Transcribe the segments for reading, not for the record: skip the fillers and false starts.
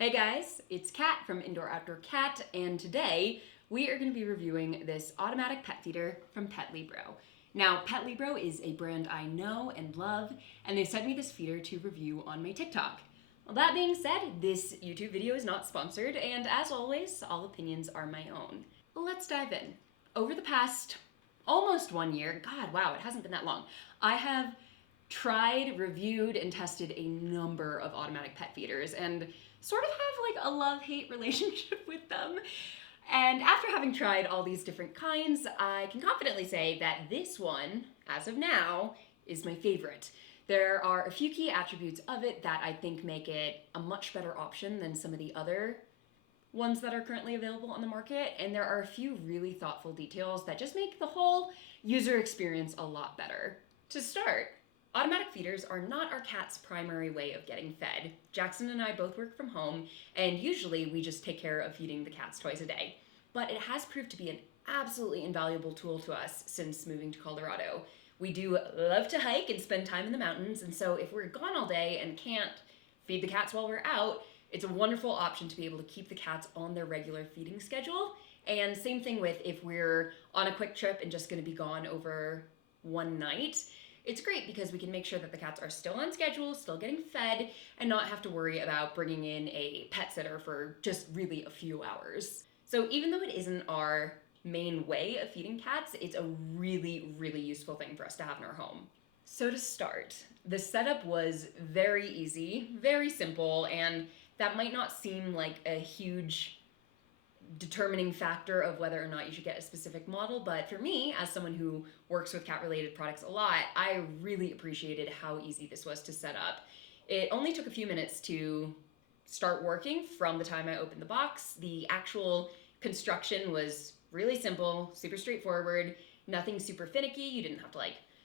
Hey guys, it's Kat from Indoor Outdoor Cat, and today we are going to be reviewing this automatic pet feeder from Petlibro. Now, Petlibro is a brand I know and love, and they sent me this feeder to review on my TikTok. Well, that being said, this YouTube video is not sponsored, and as always, all opinions are my own. Let's dive in. Over the past almost 1 year, God, wow, it hasn't been that long, I have tried, reviewed, and tested a number of automatic pet feeders, and sort of have like a love-hate relationship with them. And after having tried all these different kinds, I can confidently say that this one, as of now, is my favorite. There are a few key attributes of it that I think make it a much better option than some of the other ones that are currently available on the market, and there are a few really thoughtful details that just make the whole user experience a lot better. To start, automatic feeders are not our cat's primary way of getting fed. Jackson and I both work from home, and usually we just take care of feeding the cats twice a day. But it has proved to be an absolutely invaluable tool to us since moving to Colorado. We do love to hike and spend time in the mountains, and so if we're gone all day and can't feed the cats while we're out, it's a wonderful option to be able to keep the cats on their regular feeding schedule. And same thing with if we're on a quick trip and just going to be gone over one night. It's great because we can make sure that the cats are still on schedule, still getting fed, and not have to worry about bringing in a pet sitter for just really a few hours. So even though it isn't our main way of feeding cats, it's a really, really useful thing for us to have in our home. So to start, the setup was very easy, very simple, and that might not seem like a huge determining factor of whether or not you should get a specific model, but for me, as someone who works with cat-related products a lot, I really appreciated how easy this was to set up. It only took a few minutes to start working from the time I opened the box. The actual construction was really simple, super straightforward, nothing super finicky. You didn't have to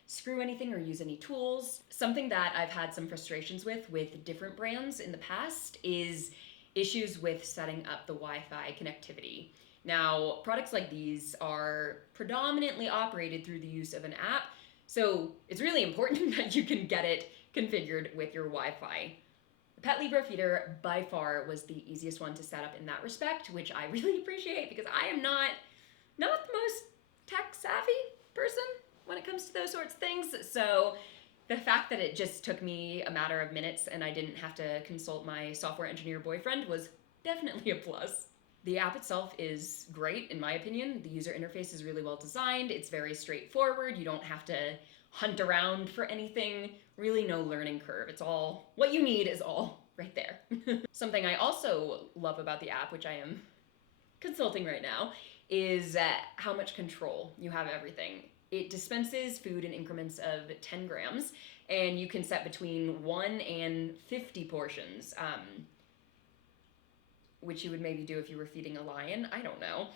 screw anything or use any tools. Something that I've had some frustrations with different brands in the past is issues with setting up the Wi-Fi connectivity. Now, products like these are predominantly operated through the use of an app, so it's really important that you can get it configured with your Wi-Fi. The Petlibro feeder by far was the easiest one to set up in that respect, which I really appreciate because I am not the most tech-savvy person when it comes to those sorts of things, so the fact that it just took me a matter of minutes and I didn't have to consult my software engineer boyfriend was definitely a plus. The app itself is great, in my opinion. The user interface is really well designed. It's very straightforward. You don't have to hunt around for anything. Really no learning curve. It's all, what you need is all right there. Something I also love about the app, which I am consulting right now, is how much control you have everything. It dispenses food in increments of 10 grams, and you can set between 1 and 50 portions, which you would maybe do if you were feeding a lion. I don't know.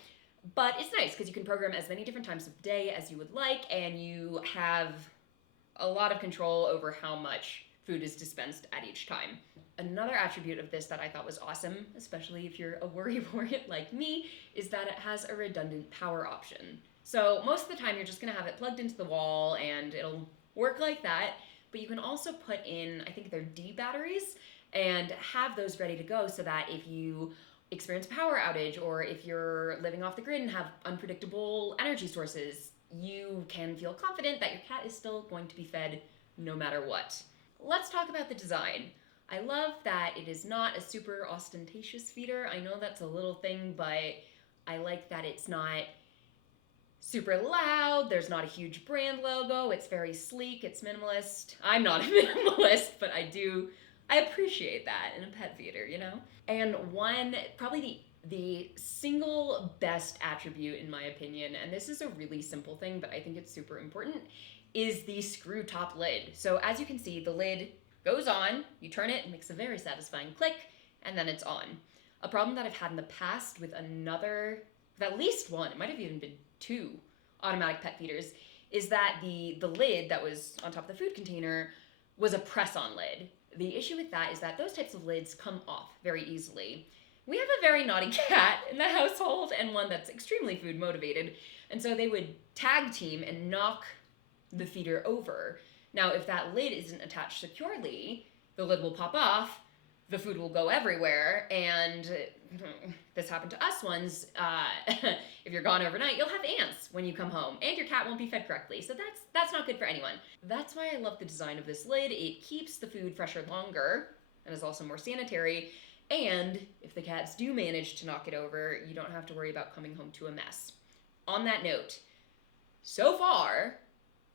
But it's nice because you can program as many different times of day as you would like, and you have a lot of control over how much food is dispensed at each time. Another attribute of this that I thought was awesome, especially if you're a worrywart like me, is that it has a redundant power option. So most of the time you're just gonna have it plugged into the wall and it'll work like that, but you can also put in, I think they're D batteries, and have those ready to go so that if you experience a power outage or if you're living off the grid and have unpredictable energy sources, you can feel confident that your cat is still going to be fed no matter what. Let's talk about the design. I love that it is not a super ostentatious feeder. I know that's a little thing, but I like that it's not super loud, there's not a huge brand logo, it's very sleek, it's minimalist. I'm not a minimalist, but I appreciate that in a pet feeder, you know? And probably the single best attribute in my opinion, and this is a really simple thing, but I think it's super important, is the screw top lid. So as you can see, the lid goes on, you turn it, it makes a very satisfying click, and then it's on. A problem that I've had in the past with at least one, it might have even been 2 automatic pet feeders, is that the lid that was on top of the food container was a press-on lid. The issue with that is that those types of lids come off very easily. We have a very naughty cat in the household and one that's extremely food motivated, and so they would tag team and knock the feeder over. Now, if that lid isn't attached securely, the lid will pop off, the food will go everywhere, and this happened to us once. If you're gone overnight, you'll have ants when you come home, and your cat won't be fed correctly, so that's not good for anyone. That's why I love the design of this lid. It keeps the food fresher longer, and is also more sanitary, and if the cats do manage to knock it over, you don't have to worry about coming home to a mess. On that note, so far,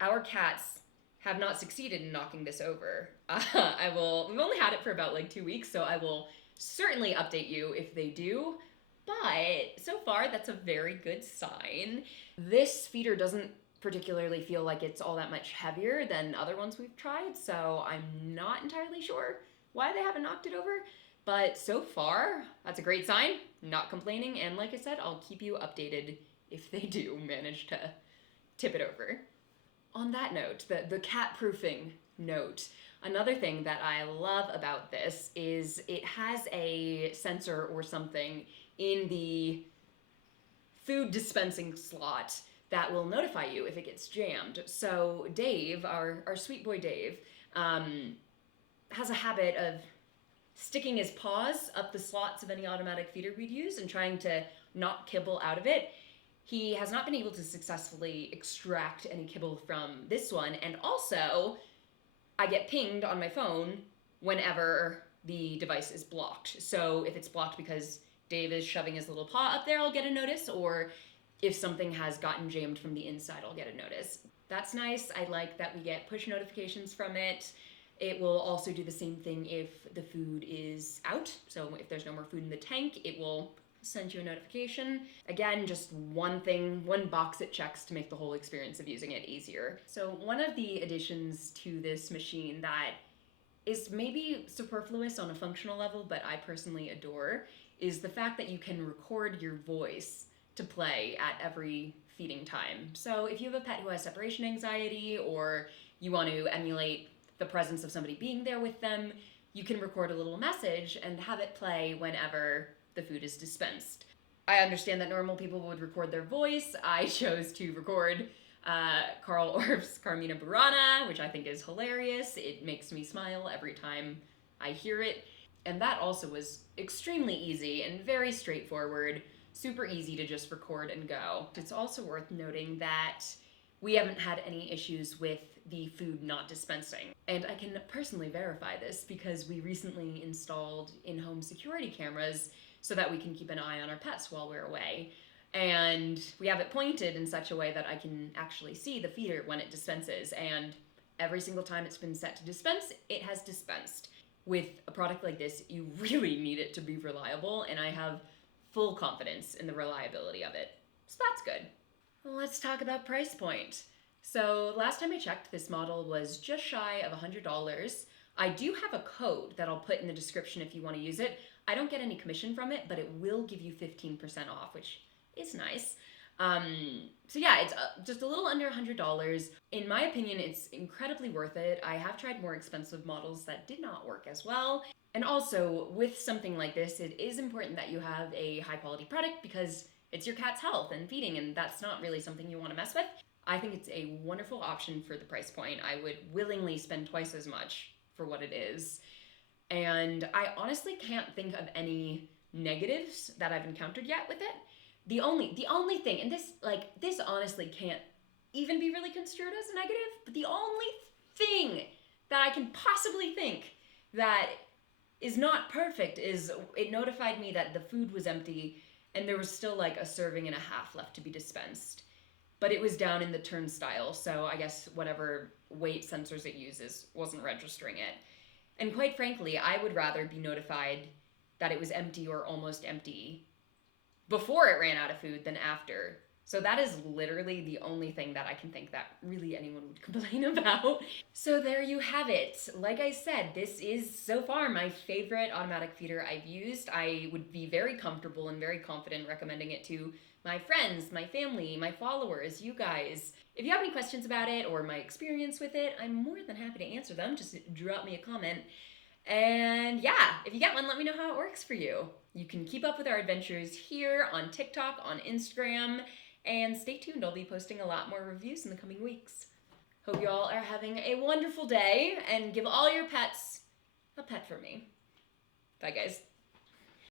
our cats have not succeeded in knocking this over. We've only had it for about like 2 weeks, so I will certainly update you if they do, but so far that's a very good sign. This feeder doesn't particularly feel like it's all that much heavier than other ones we've tried, so I'm not entirely sure why they haven't knocked it over, but so far that's a great sign, not complaining, and like I said, I'll keep you updated if they do manage to tip it over. On that note, the cat proofing note, another thing that I love about this is it has a sensor or something in the food dispensing slot that will notify you if it gets jammed. So Dave, our sweet boy Dave, has a habit of sticking his paws up the slots of any automatic feeder we'd use and trying to knock kibble out of it. He has not been able to successfully extract any kibble from this one, and also I get pinged on my phone whenever the device is blocked. So if it's blocked because Dave is shoving his little paw up there, I'll get a notice, or if something has gotten jammed from the inside, I'll get a notice. That's nice. I like that we get push notifications from it. It will also do the same thing if the food is out. So if there's no more food in the tank, it will send you a notification. Again, just one box it checks to make the whole experience of using it easier. So one of the additions to this machine that is maybe superfluous on a functional level, but I personally adore, is the fact that you can record your voice to play at every feeding time. So if you have a pet who has separation anxiety, or you want to emulate the presence of somebody being there with them, you can record a little message and have it play whenever the food is dispensed. I understand that normal people would record their voice. I chose to record Carl Orff's Carmina Burana, which I think is hilarious. It makes me smile every time I hear it. And that also was extremely easy and very straightforward, super easy to just record and go. It's also worth noting that we haven't had any issues with the food not dispensing. And I can personally verify this because we recently installed in-home security cameras so that we can keep an eye on our pets while we're away. And we have it pointed in such a way that I can actually see the feeder when it dispenses. And every single time it's been set to dispense, it has dispensed. With a product like this, you really need it to be reliable, and I have full confidence in the reliability of it. So that's good. Well, let's talk about price point. So last time I checked, this model was just shy of $100. I do have a code that I'll put in the description if you want to use it. I don't get any commission from it, but it will give you 15% off, which is nice. So yeah, it's just a little under $100. In my opinion, it's incredibly worth it. I have tried more expensive models that did not work as well. And also, with something like this, it is important that you have a high quality product because it's your cat's health and feeding, and that's not really something you want to mess with. I think it's a wonderful option for the price point. I would willingly spend twice as much for what it is. And I honestly can't think of any negatives that I've encountered yet with it. The only thing, and this honestly can't even be really construed as a negative, but the only thing that I can possibly think that is not perfect is it notified me that the food was empty and there was still like a serving and a half left to be dispensed. But it was down in the turnstile, so I guess whatever weight sensors it uses wasn't registering it. And quite frankly, I would rather be notified that it was empty or almost empty before it ran out of food than after. So that is literally the only thing that I can think that really anyone would complain about. So there you have it. Like I said, this is so far my favorite automatic feeder I've used. I would be very comfortable and very confident recommending it to my friends, my family, my followers, you guys. If you have any questions about it or my experience with it, I'm more than happy to answer them. Just drop me a comment. And yeah, if you get one, let me know how it works for you. You can keep up with our adventures here on TikTok, on Instagram, and stay tuned. I'll be posting a lot more reviews in the coming weeks. Hope you all are having a wonderful day, and give all your pets a pet from me. Bye, guys.